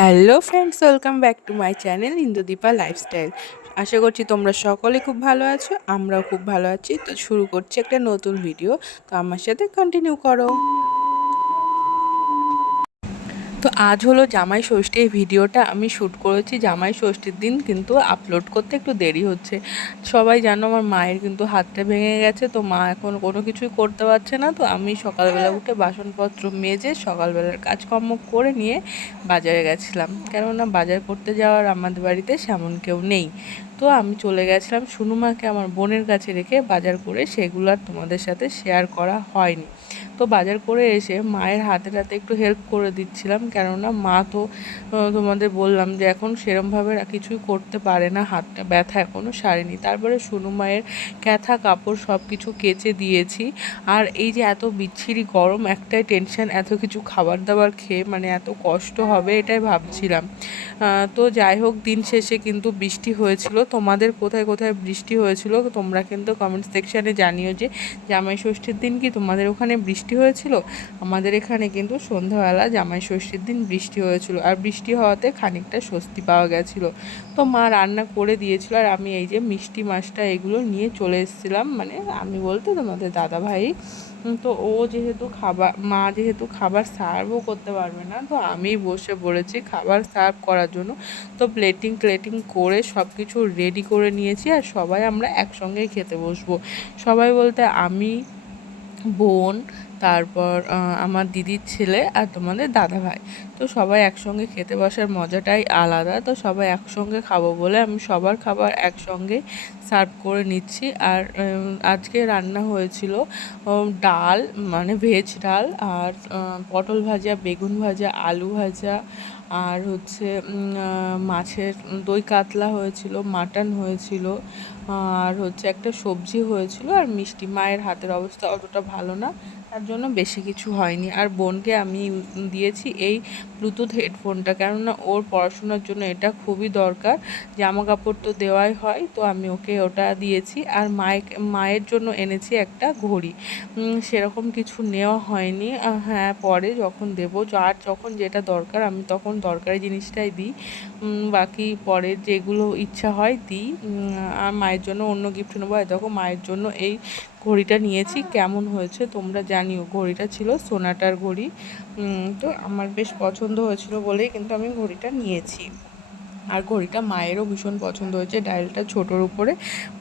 Hello friends, welcome back to my channel Indudipa lifestyle. আশা করছি তোমরা সকলে খুব ভালো আছো, আমরাও খুব ভালো আছি। তো শুরু করছি একটা নতুন ভিডিও, তো আমার সাথে কন্টিনিউ করো। তো আজ হলো জামাই ষষ্ঠী এই ভিডিওটা আমি শ্যুট করেছি। জামাই ষষ্ঠীর দিন কিন্তু আপলোড করতে একটু দেরি হচ্ছে। সবাই জানো আমার মায়ের কিন্তু হাতটা ভেঙে গেছে, তো মা এখন কোনো কিছুই করতে পারছে না। তো আমি সকালবেলা উঠে বাসনপত্র মেজে সকালবেলার কাজকর্ম করে নিয়ে বাজারে গেছিলাম। কেননা বাজার করতে যাওয়ার আমাদের বাড়িতে সেমন কেউ নেই। তো আমি চলে গেছিলাম সুনুমাকে আমার বোনের কাছে রেখে বাজার করে সেগুলো আর তোমাদের সাথে শেয়ার করা হয়নি। তো বাজার করে এসে মায়ের হাতে হাতে একটু হেল্প করে দিচ্ছিলাম। কেননা মা তো তোমাদের বললাম যে এখন সেরমভাবে কিছুই করতে পারে না, হাতটা ব্যথা এখনও সারেনি। তারপরে সুনু মায়ের ক্যাথা কাপড় সব কিছু কেচে দিয়েছি। আর এই যে এত বিচ্ছিরি গরম, একটাই টেনশন এত কিছু খাবার দাবার খেয়ে মানে এত কষ্ট হবে এটাই ভাবছিলাম। তো যাই হোক, দিন শেষে কিন্তু বৃষ্টি হয়েছিল। তোমাদের কোথায় কোথায় বৃষ্টি হয়েছিল তোমরা কিন্তু কমেন্ট সেকশানে জানিও যে জামাই ষষ্ঠীর দিন কি তোমাদের ওখানে বৃষ্টি হয়েছিল। আমাদের এখানে কিন্তু সন্ধ্যাবেলা জামাই ষষ্ঠীর দিন বৃষ্টি হয়েছিল আর বৃষ্টি হওয়াতে খানিকটা স্বস্তি পাওয়া গেছিল। তো মা রান্না করে দিয়েছিল আর আমি এই যে মিষ্টি মাছটা এগুলো নিয়ে চলে এসেছিলাম। মানে আমি বলতে তোমাদের দাদা ভাই তো ও যেহেতু খাবার, মা যেহেতু খাবার সার্ভও করতে পারবে না, তো আমি বসে পড়েছি খাবার সার্ভ করার জন্য। তো প্লেটিং প্লেটিং করে সব কিছু রেডি করে নিয়েছি আর সবাই আমরা একসঙ্গেই খেতে বসবো। সবাই বলতে আমি, বোন তারপর আমার দিদির ছেলে আর তোমাদের দাদা ভাই তো সবাই একসঙ্গে খেতে বসার মজাটাই আলাদা। তো সবাই একসঙ্গে খাব বলে আমি সবার খাবার একসঙ্গে সার্ভ করে নিচ্ছি। আর আজকে রান্না হয়েছিল ডাল মানে ভেজ ডাল আর পটল ভাজা, বেগুন ভাজা, আলু ভাজা আর হচ্ছে মাছের দই কাতলা হয়েছিল, মাটন হয়েছিল আর হচ্ছে একটা সবজি হয়েছিল। আর মিষ্টি মায়ের হাতের অবস্থা অতটা ভালো না। তার জন্য বেশি কিছু হয়নি। আর বোনকে আমি দিয়েছি এই ব্লুটুথ হেডফোনটা কেননা ওর পড়াশোনার জন্য এটা খুবই দরকার। জামা কাপড় তো দেওয়াই হয়, তো আমি ওকে ওটা দিয়েছি। আর মায়ের মায়ের জন্য এনেছি একটা ঘড়ি। সেরকম কিছু নেওয়া হয়নি। হ্যাঁ পরে যখন দেবো। যার যখন যেটা দরকার, আমি তখন দরকারি জিনিসটাই দিই। বাকি পরে যেগুলো ইচ্ছা হয় দিই। আর মায়ের জন্য অন্য গিফট নেব। দেখো, মায়ের জন্য এই ঘড়িটা নিয়েছি। কেমন হয়েছে তোমরা জানিও। ঘড়িটা ছিল সোনাটার ঘড়ি। তো আমার বেশ পছন্দ হয়েছিল বলেই কিন্তু আমি ঘড়িটা নিয়েছি। আর ঘড়িটা মায়েরও ভীষণ পছন্দ হয়েছে, ডায়ালটা ছোটোর উপরে,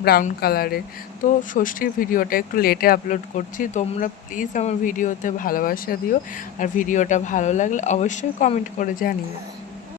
ব্রাউন কালারের। তো ষষ্ঠীর ভিডিওটা একটু লেটে আপলোড করছি। তোমরা প্লিজ আমার ভিডিওতে ভালোবাসা দিও। আর ভিডিওটা ভালো লাগলে অবশ্যই কমেন্ট করে জানিও।